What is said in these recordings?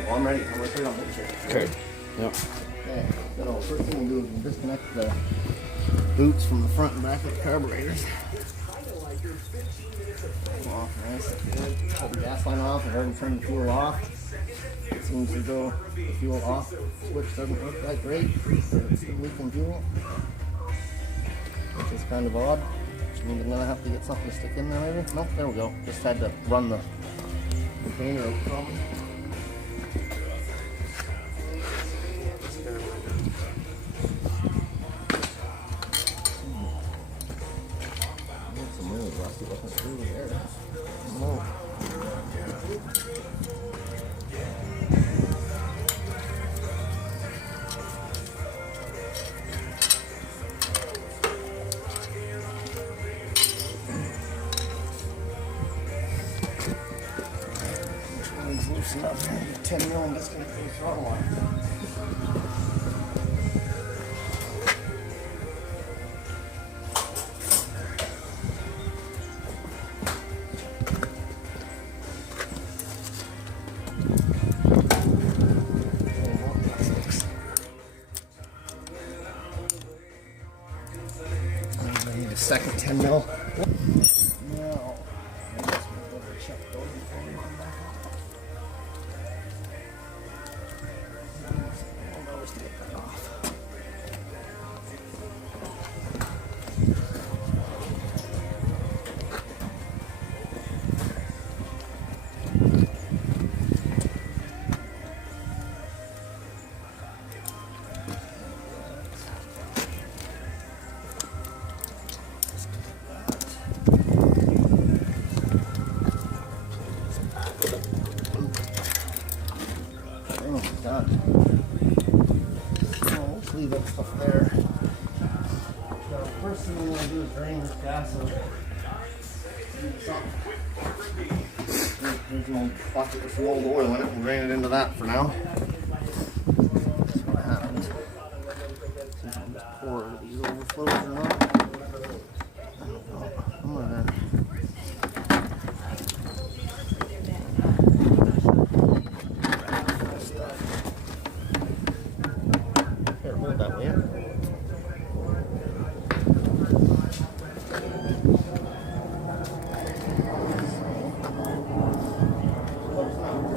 Okay, well I'm ready. I'm gonna put it on bullshit. Okay. Yep. Okay. So first thing we'll do is we'll disconnect the boots from the front and back of the carburetors. Off, nice, good. Hold the gas line off. I've already turned the fuel off. It seems to go the fuel off. Switch doesn't work that great. So it's still leaking fuel, which is kind of odd. I'm gonna have to get something to stick in there maybe. Nope, there we go. Just had to run the container out from it. Some really rusty looking screws there. No. Loosen up. 10 mil and disconnect the throttle line. I need a second 10 mil. No. I guess we'll check those before we come back up. $1 to get that off. Done. So let's leave that stuff there. So the first thing we want to do is drain this gas out. There's an old bucket with some old oil in it. We'll drain it into that for now. That's what happens. See if I can pour these overflows or not. I'm gonna that way.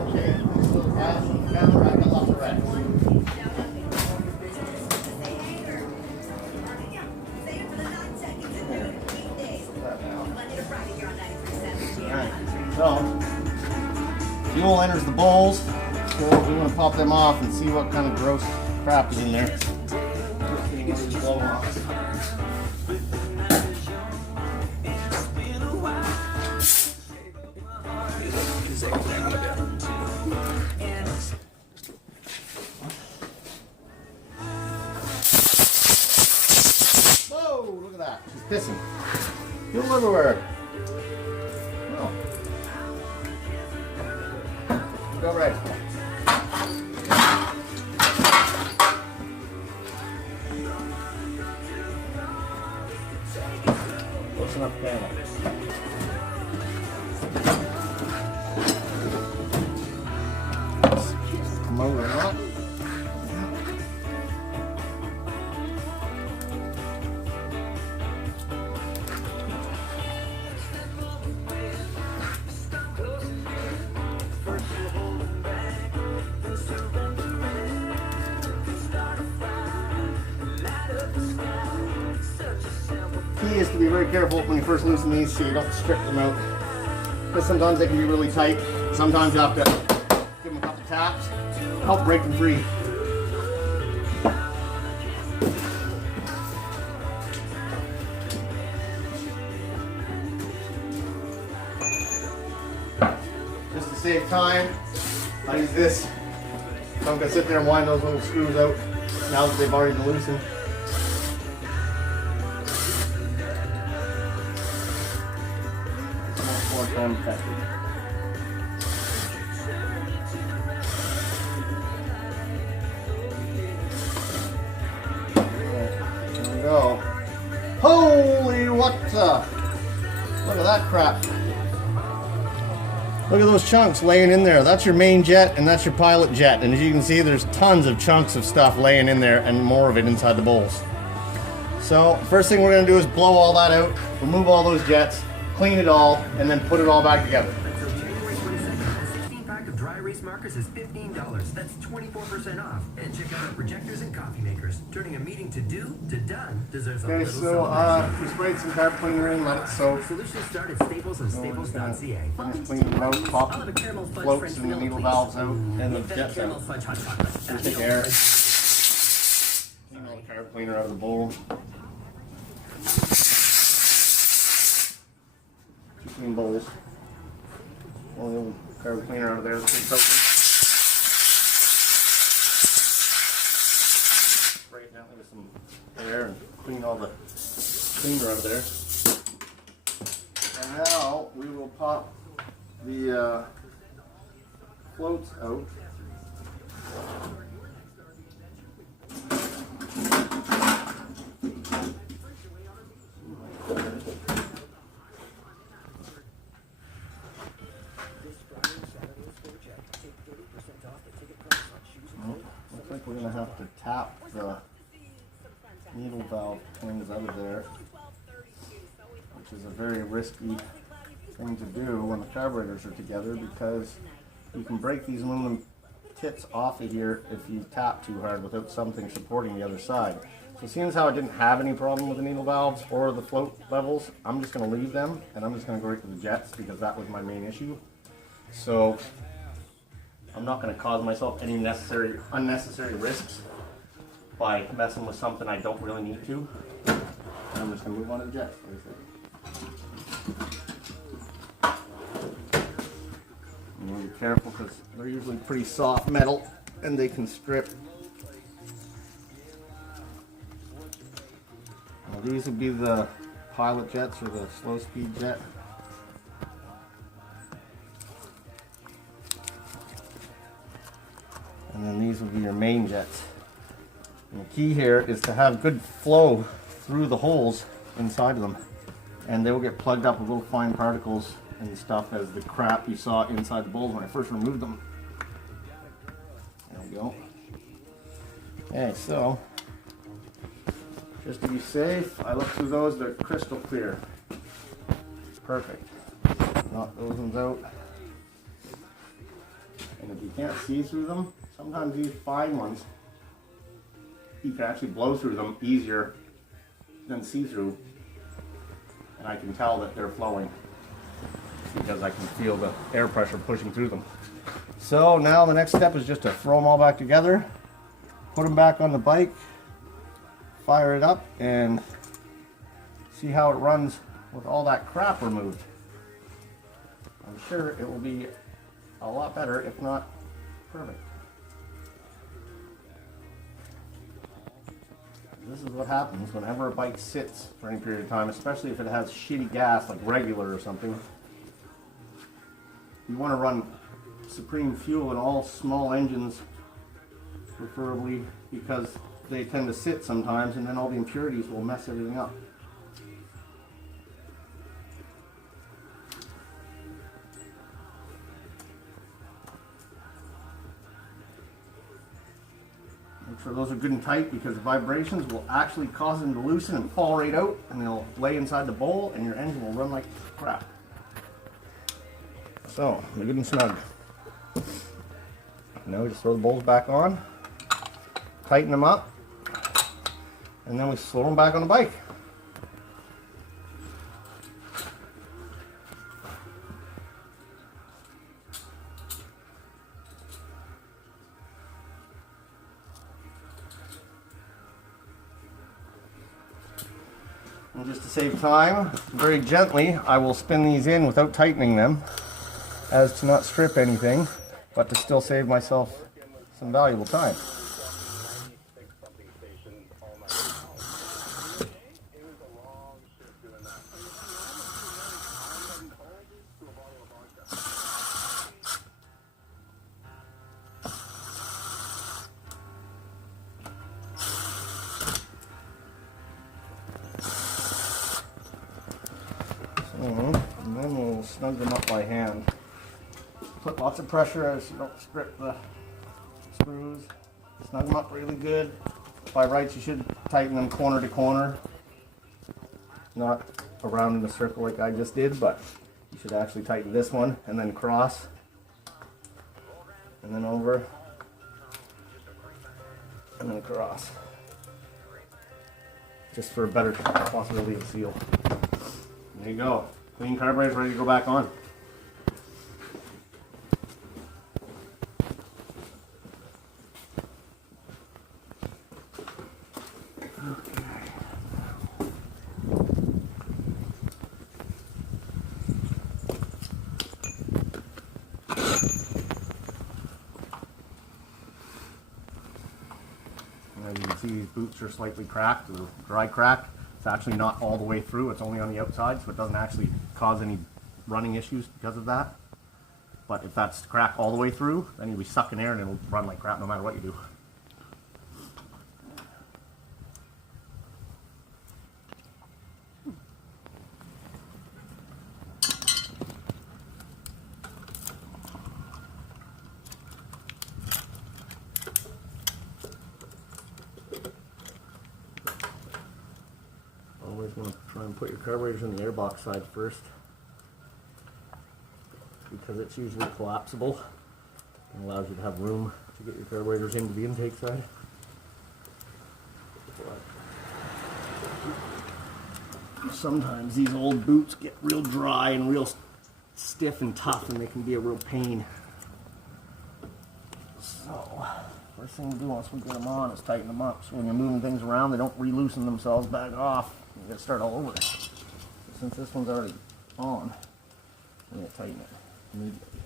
Okay, so gas on the counter, I got lots of racks. Alright, so fuel enters the bowls, so we're going to pop them off and see what kind of gross crap is in there. Blow off. Whoa, look at that. She's pissing. Fuel everywhere. Oh. Go right. Loosen up the panel. Motor up. Key is to be very careful when you first loosen these so you don't strip them out. Because sometimes they can be really tight. Sometimes you have to give them a couple taps to help break them free. Just to save time, I use this. So I'm going to sit there and wind those little screws out now that they've already been loosened. Affected. There we go. Holy what the? Look at that crap. Look at those chunks laying in there. That's your main jet and that's your pilot jet. And as you can see, there's tons of chunks of stuff laying in there and more of it inside the bowls. So first thing we're gonna do is blow all that out, remove all those jets, clean it all, and then put it all back together. Until January 22nd, a 16-pack of dry erase markers is $15. That's 24% off. And check out our projectors and coffee makers. Turning a meeting to do to done deserves a Okay, little so celebration. we sprayed some carb cleaner in, let it soak. Solutions start at Staples and Staples.ca. Finish cleaning them out, pop I'll have a caramel fudge floats French and the vanilla, needle please. valves out, and the With that jets caramel out. fudge hot chocolate. Just take air. Clean all the carb cleaner out of the bowl. Two clean bowls. All the old carb cleaner out of there. Spray it gently with some air and clean all the cleaner out of there. And now we will pop the floats out. Looks like we're going to have to tap the needle valve things out of there, which is a very risky thing to do when the carburetors are together, because you can break these aluminum tips off of here if you tap too hard without something supporting the other side. So seeing as how I didn't have any problem with the needle valves or the float levels, I'm just going to leave them and I'm just going to go right to the jets because that was my main issue. So I'm not going to cause myself any unnecessary risks by messing with something I don't really need to. And I'm just going to move on to the jets. You want to be careful because they're usually pretty soft metal and they can strip. Now these would be the pilot jets or the slow speed jet. And then these would be your main jets. And the key here is to have good flow through the holes inside of them. And they will get plugged up with little fine particles and stuff as the crap you saw inside the bowls when I first removed them. There we go. Okay, so just to be safe, I looked through those, they're crystal clear. Perfect. Knock those ones out. And if you can't see through them, sometimes these fine ones, you can actually blow through them easier than see through. And I can tell that they're flowing because I can feel the air pressure pushing through them. So now the next step is just to throw them all back together, put them back on the bike, fire it up, and see how it runs with all that crap removed. I'm sure it will be a lot better, if not perfect. This is what happens whenever a bike sits for any period of time, especially if it has shitty gas like regular or something. You want to run Supreme fuel in all small engines, preferably, because they tend to sit sometimes and then all the impurities will mess everything up. Make sure those are good and tight because the vibrations will actually cause them to loosen and fall right out, and they'll lay inside the bowl and your engine will run like crap. So, they're good and snug. Now we just throw the bowls back on, tighten them up, and then we slow them back on the bike. And just to save time, very gently, I will spin these in without tightening them, as to not strip anything, but to still save myself some valuable time. And then we'll snug them up by hand. put lots of pressure as you don't strip the screws. Snug them up really good. By rights, you should tighten them corner to corner, not around in a circle like I just did, but you should actually tighten this one and then cross, and then over, and then across, just for a better possibility of seal. There you go. Clean carburetor ready to go back on. As you can see, these boots are slightly cracked, or dry crack. It's actually not all the way through, it's only on the outside, so it doesn't actually cause any running issues because of that. But if that's cracked all the way through, then you'll be sucking air and it'll run like crap no matter what you do. Always want to try and put your carburetors in the airbox side first, because it's usually collapsible and allows you to have room to get your carburetors into the intake side. But sometimes these old boots get real dry and real stiff and tough, and they can be a real pain. So, first thing to do once we get them on is tighten them up, so when you're moving things around, they don't re-loosen themselves back off. You gotta start all over. Since this one's already on, I'm gonna tighten it immediately.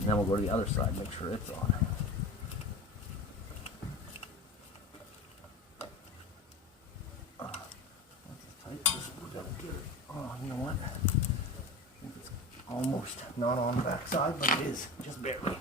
And then we'll go to the other side, make sure it's on. Once it's tight, this we gotta get it. Oh, you know what? I think it's almost not on the back side, but it is, just barely.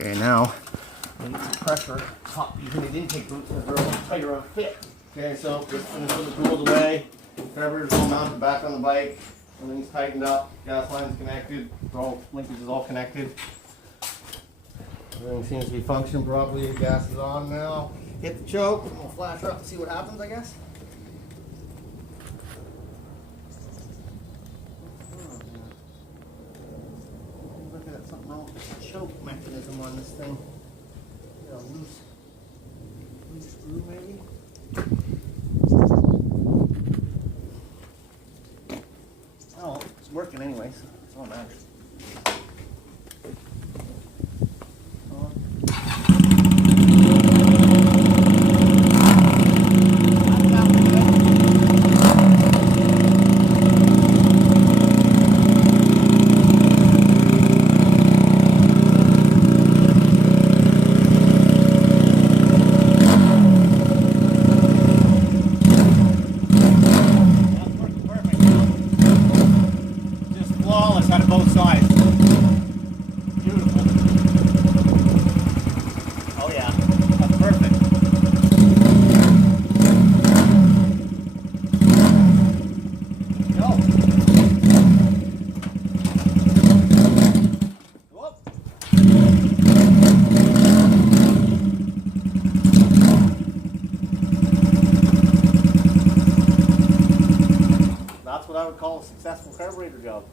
Okay, now we need some pressure top using these intake boots because they're a little tighter on fit. Okay, so just finish with the tools away. Carburetor's all mounted back on the bike. Everything's tightened up. Gas line's connected. Linkage is all connected. Everything seems to be functioning properly. The gas is on now. Hit the choke. We'll flash her up and see what happens, I guess. Something wrong with the choke mechanism on this thing. Got a loose screw maybe? Oh, it's working anyway, so it's all that matters. Out of both sides. Beautiful. Oh yeah, that's perfect. Go. Whoop. That's what I would call a successful carburetor job.